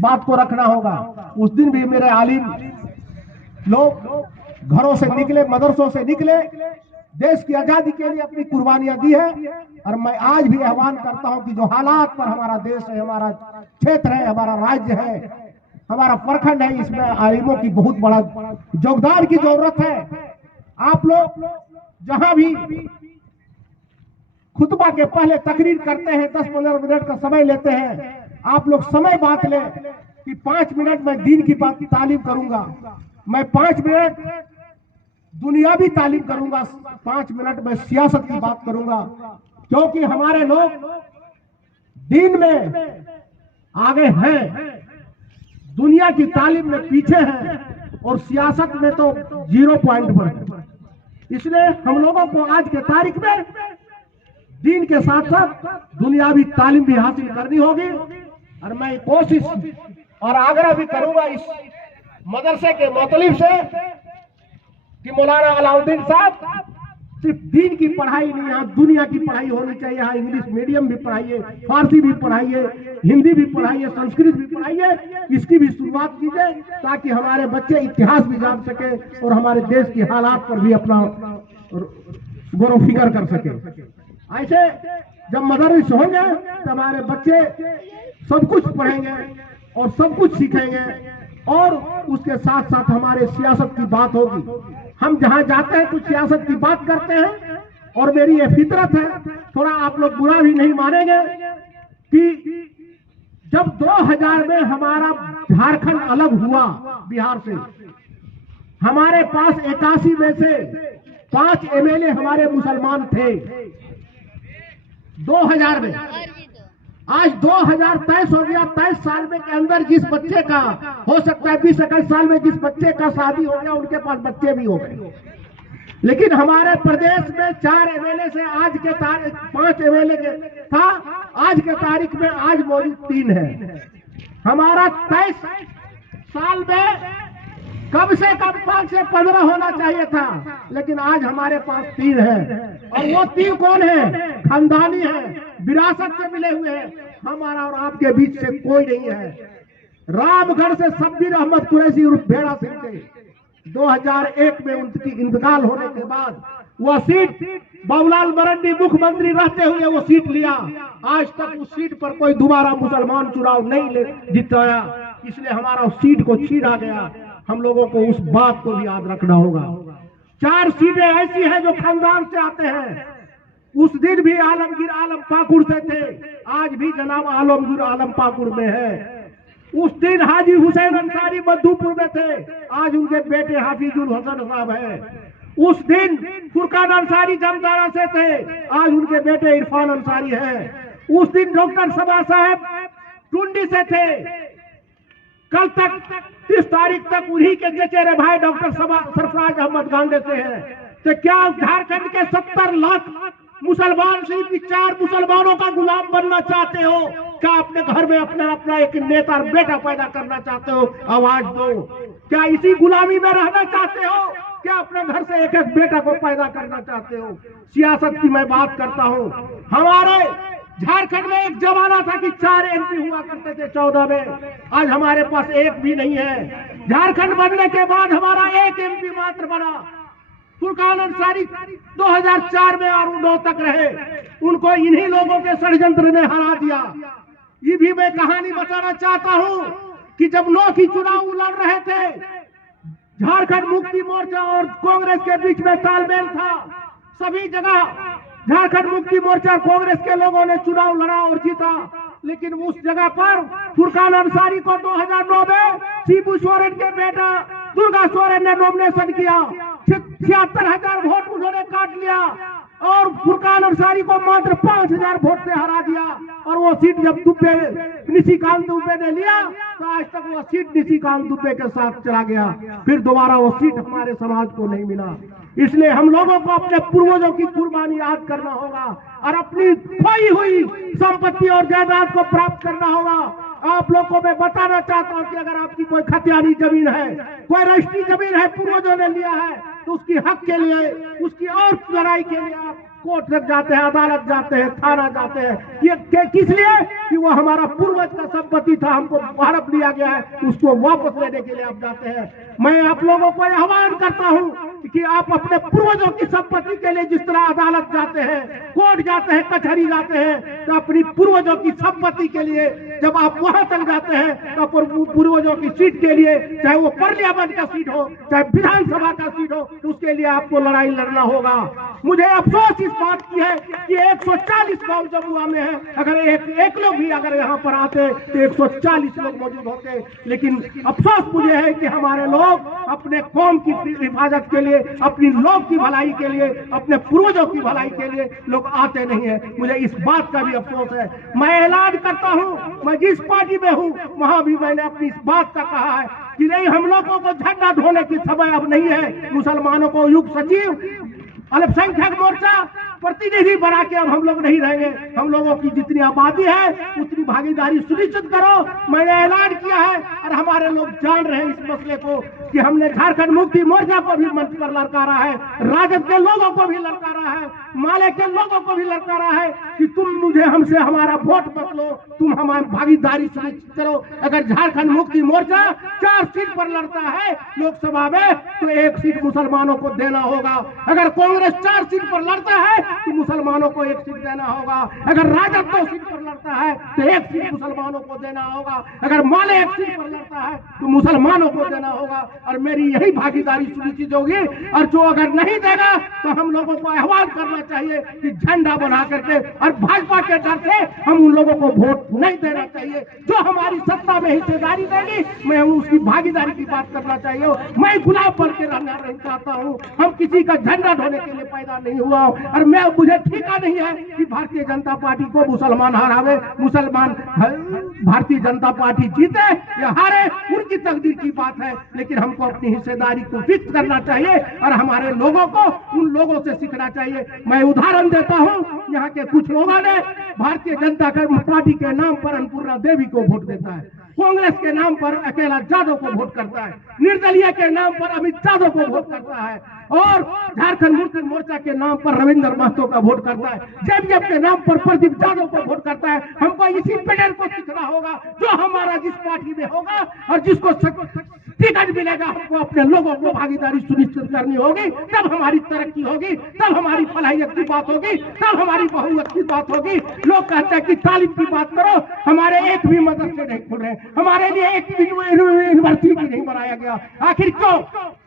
बात को रखना होगा। उस दिन भी मेरे आलिम लोग घरों से निकले, मदरसों से निकले, देश की आजादी के लिए अपनी कुर्बानियां दी है। और मैं आज भी आह्वान करता हूं कि जो हालात पर हमारा देश है, हमारा क्षेत्र है, हमारा राज्य है, हमारा प्रखंड है, इसमें आलिमों की बहुत बड़ा योगदान की जरूरत है। आप लोग जहां भी खुतबा के पहले तकरीर करते हैं, 10-15 मिनट का समय लेते हैं, आप लोग समय बांट लें कि 5 मिनट मैं दीन की बात की तालीम करूंगा, मैं 5 मिनट दुनियावी तालीम करूंगा, 5 मिनट में सियासत की बात करूंगा। क्योंकि हमारे लोग दीन में आगे हैं, दुनिया की तालीम में पीछे हैं और सियासत में तो 0 पॉइंट पर है। इसलिए हम लोगों को आज के तारीख में दीन के साथ साथ दुनियावी तालीम भी हासिल करनी होगी। और मैं कोशिश और आग्रह भी करूंगा इस मदरसे के मुतलिब से कि मौलाना अलाउद्दीन साहब सिर्फ दीन की पढ़ाई नहीं, यहाँ दुनिया की पढ़ाई होनी चाहिए। यहाँ इंग्लिश मीडियम भी पढ़ाइए, फारसी भी पढ़ाइए, हिंदी भी पढ़ाइए, संस्कृत भी पढ़ाइए, इसकी भी शुरुआत कीजिए ताकि हमारे बच्चे इतिहास भी जान सके और हमारे देश की हालात पर भी अपना गौरव फिक्र कर सके। ऐसे जब मदरस होंगे तो हमारे बच्चे सब कुछ पढ़ेंगे और सब कुछ सीखेंगे और उसके साथ साथ हमारे सियासत की बात होगी। हम जहां जाते हैं कुछ सियासत की बात करते हैं और मेरी ये फितरत है, थोड़ा आप लोग बुरा भी नहीं मानेंगे कि जब 2000 में हमारा झारखंड अलग हुआ बिहार से, हमारे पास 81 में से 5 एमएलए हमारे मुसलमान थे 2000 में। आज 2023 हो गया, 23 साल में के अंदर जिस बच्चे का हो सकता है 20-21 साल में जिस बच्चे का शादी हो गया उनके पास बच्चे भी हो गए। लेकिन हमारे प्रदेश में 4 एमएलए से आज के तारीख 5 एमएलए के था, आज के तारीख में आज मौजूद 3 है। हमारा 23 साल में कम से कम 5 से 15 होना चाहिए था, लेकिन आज हमारे पास 3 है। और वो 3 कौन है? खानदानी है, विरासत से मिले हुए हैं। हमारा और आपके बीच से कोई नहीं है। रामगढ़ से शब्बीर अहमद कुरैशी उर्फ भेड़ा सिंह थे। 2001 में उनकी इंतकाल होने के बाद वह सीट बाबूलाल मरंडी मुख्यमंत्री रहते हुए वो सीट लिया। आज तक उस सीट पर कोई दोबारा मुसलमान चुनाव नहीं जिताया, इसलिए हमारा उस सीट को छीना गया। हम लोगों को उस बात को भी याद रखना होगा। 4 सीटें ऐसी हैं जो खानदान से आते हैं। उस दिन भी आलमगीर आलम पाकुड़ से थे, आज भी जनाब आलमगीर आलम पाकुड़ में है। उस दिन हाजी हुसैन अंसारी मधुपुर में थे, आज उनके बेटे हाफिजुल हसन साहब है। उस दिन फुरकान अंसारी जमदारा से थे, आज उनके बेटे इरफान अंसारी है। उस दिन डॉक्टर सबा साहब टुंडी से थे, कल तक 30 तारीख तक उन्हीं के चचेरे भाई डॉक्टर सरफराज अहमद गांधी से हैं। तो क्या झारखंड के 70 लाख मुसलमान सिर्फ 4 मुसलमानों का गुलाम बनना चाहते हो? क्या अपने घर में अपना एक नेता बेटा पैदा करना चाहते हो? आवाज दो। क्या इसी गुलामी में रहना चाहते हो? क्या अपने घर से एक बेटा को पैदा करना चाहते हो? सियासत की मैं बात करता हूँ। हमारे झारखंड में एक जमाना था कि 4 एमपी हुआ करते थे 14 में, आज हमारे पास 1 भी नहीं है। झारखंड बनने के बाद हमारा 1 एमपी मात्र बना। फुरकान अंसारी 2004 में और 9 तक रहे, उनको इन्हीं लोगों के षड्यंत्र ने हरा दिया। ये भी मैं कहानी बताना चाहता हूँ कि जब 9 की चुनाव लड़ रहे थे, झारखंड मुक्ति मोर्चा और कांग्रेस के बीच में तालमेल था। सभी जगह झारखंड मुक्ति मोर्चा कांग्रेस के लोगों ने चुनाव लड़ा और जीता, लेकिन उस जगह पर फुरकान अंसारी को 2009 में शिबू सोरेन के बेटा दुर्गा सोरेन ने नॉमिनेशन किया। 76,000 वोट उन्होंने काट लिया और फुरकान अंसारी को मात्र 5,000 वोट से हरा दिया। और वो सीट जब निशिकांत दुबे ने लिया तो आज तक वो सीट निशिकांत दुबे के साथ चला गया, फिर दोबारा वो सीट हमारे समाज को नहीं मिला। इसलिए हम लोगों को अपने पूर्वजों की कुर्बानी याद करना होगा और अपनी खोई हुई संपत्ति और जायदाद को प्राप्त करना होगा। आप लोग को मैं बताना चाहता हूं कि अगर आपकी कोई खतियानी जमीन है, कोई रजिस्ट्री जमीन है, पूर्वजों ने लिया है, तो उसकी हक के लिए, उसकी और लड़ाई के लिए आप कोर्ट तक जाते हैं, अदालत जाते हैं, थाना जाते हैं। ये किस लिए? कि वो हमारा पूर्वज का संपत्ति था, हमको हड़प लिया गया है, उसको वापस लेने के लिए आप जाते हैं। मैं आप लोगों को आह्वान करता हूं कि आप अपने पूर्वजों की संपत्ति के लिए जिस तरह अदालत जाते हैं, कोर्ट जाते हैं, कचहरी जाते हैं, तो अपनी पूर्वजों की संपत्ति के लिए जब आप वहां तक जाते हैं तो पूर्वजों की सीट के लिए, चाहे वो पार्लियामेंट का सीट हो, चाहे विधानसभा का सीट हो, तो उसके लिए आपको लड़ाई लड़ना होगा। मुझे अफसोस इस बात की है कि 140 गांव जमुआ में है, अगर एक लोग भी अगर यहाँ पर आते तो 140 लोग मौजूद होते। लेकिन अफसोस मुझे है कि हमारे लोग अपने कौम की हिफाजत के लिए, अपनी लोग की भलाई के लिए, अपने पूर्वजों की भलाई के लिए लोग आते नहीं है। मुझे इस बात का भी अफसोस है। मैं ऐलान करता हूं, मैं जिस पार्टी में हूं वहां भी मैंने अपनी इस बात का कहा है कि नहीं, हम लोगों को झंडा ढोने की समय अब नहीं है। मुसलमानों को युग सचिव, अल्पसंख्यक मोर्चा प्रतिनिधि बना के अब हम लोग नहीं रहेंगे। हम लोगों की जितनी आबादी है उतनी भागीदारी सुनिश्चित करो। मैंने ऐलान किया है और हमारे लोग जान रहे हैं इस मसले को कि हमने झारखंड मुक्ति मोर्चा को भी मंच पर ललकारा है, राजद के लोगों को भी ललकारा है, माले के लोगों को भी ललकारा है कि तुम मुझे हमसे हमारा वोट मत लो, तुम हमारी भागीदारी सुनिश्चित करो। अगर झारखंड मुक्ति मोर्चा 4 सीट पर लड़ता है लोकसभा में तो 1 सीट मुसलमानों को देना होगा। अगर कांग्रेस 4 सीट पर लड़ता है तो मुसलमानों को 1 सीट देना होगा। अगर राजद 2 सीट पर लड़ता है तो 1 सीट मुसलमानों को देना होगा। अगर माले 1 सीट पर लड़ता है तो मुसलमानों को देना होगा। और मेरी यही भागीदारी सुनिश्चित होगी। और जो अगर नहीं देगा तो हम लोगों को आह्वान करना चाहिए कि झंडा बना करके और भाजपा के डर से हम उन लोगों को वोट नहीं देना चाहिए। जो हमारी सत्ता में हिस्सेदारी देगी, मैं उसकी भागीदारी की बात करना चाहिए। मैं गुलाब बन के रहना नहीं चाहता हूँ। हम किसी का झंडा ढोने के लिए पैदा नहीं हुआ और मैं मुझे ठीका नहीं है कि भारतीय जनता पार्टी को मुसलमान हरावे, मुसलमान भारतीय जनता पार्टी जीते या हारे उनकी तकदीर की बात है। लेकिन हमको अपनी हिस्सेदारी को फिक्स करना चाहिए और हमारे लोगों को उन लोगों से सीखना चाहिए। मैं उदाहरण देता हूं, यहाँ के कुछ लोगों ने भारतीय जनता पार्टी के नाम पर अन्नपूर्णा देवी को वोट देता है, कांग्रेस के नाम पर अकेला यादव को वोट करता है, निर्दलीय के नाम पर अमित यादव को वोट करता है और झारखंड मुक्ति मोर्चा के नाम पर रविंद्र महतो का वोट करता है, जेबीएम के नाम पर प्रदीप यादव को वोट करता है। हमको इसी पैनल को सीखना होगा। जो हमारा जिस पार्टी में होगा और जिसको टिकट मिलेगा, हमको अपने लोगों को भागीदारी सुनिश्चित करनी होगी। तब हमारी तरक्की होगी, तब हमारी फलाहियत की बात होगी, तब हमारी बहुमत की बात होगी। लोग कहते हैं कि तालीम की बात करो, हमारे एक भी मदरसे नहीं खुल रहे, हमारे लिए एक भी यूनिवर्सिटी नहीं बनाया गया। आखिर क्यों?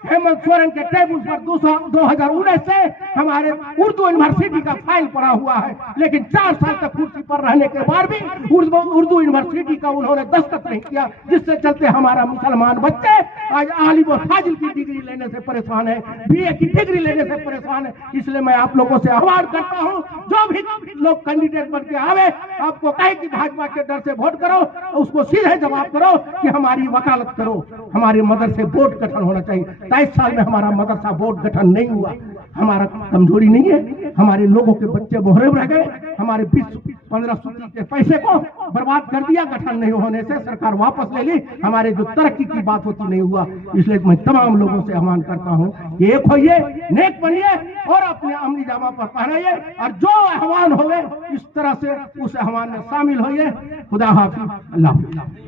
हेमंत सोरेन के टेबल पर 2019 से हमारे उर्दू यूनिवर्सिटी का फाइल पड़ा हुआ है, लेकिन 4 साल तक कुर्सी पर रहने के बाद भी उर्दू यूनिवर्सिटी का उन्होंने दस्तखत नहीं किया, जिससे चलते हमारा मुसलमान बच्चे आज आलिम और फाजिल की डिग्री लेने से परेशान है, बीए की डिग्री लेने से परेशान है। इसलिए मैं आप लोगों से आह्वान करता हूं, जो भी लोग कैंडिडेट बन के आवे, आपको कहे कि भाजपा के डर से वोट करो, उसको सीधे जवाब करो कि हमारी वकालत करो। हमारे मदरसे बोर्ड गठन होना चाहिए। 23 साल में हमारा मदरसा बोर्ड गठन नहीं हुआ। हमारा कमजोरी नहीं है, हमारे लोगों के बच्चे मोहरे रह गए, हमारे 20-15 सूत्री के पैसे को बर्बाद कर दिया। गठन नहीं होने से सरकार वापस ले ली, हमारे जो तरक्की की बात होती नहीं हुआ। इसलिए मैं तमाम लोगों से आह्वान करता हूं कि एक होइए, नेक बनिए और अपने अमली जामा पर पहनाइए और जो आह्वान होवे इस तरह से उस आह्वान में शामिल होइए। खुदा हाफिज, अल्लाह हाफिज।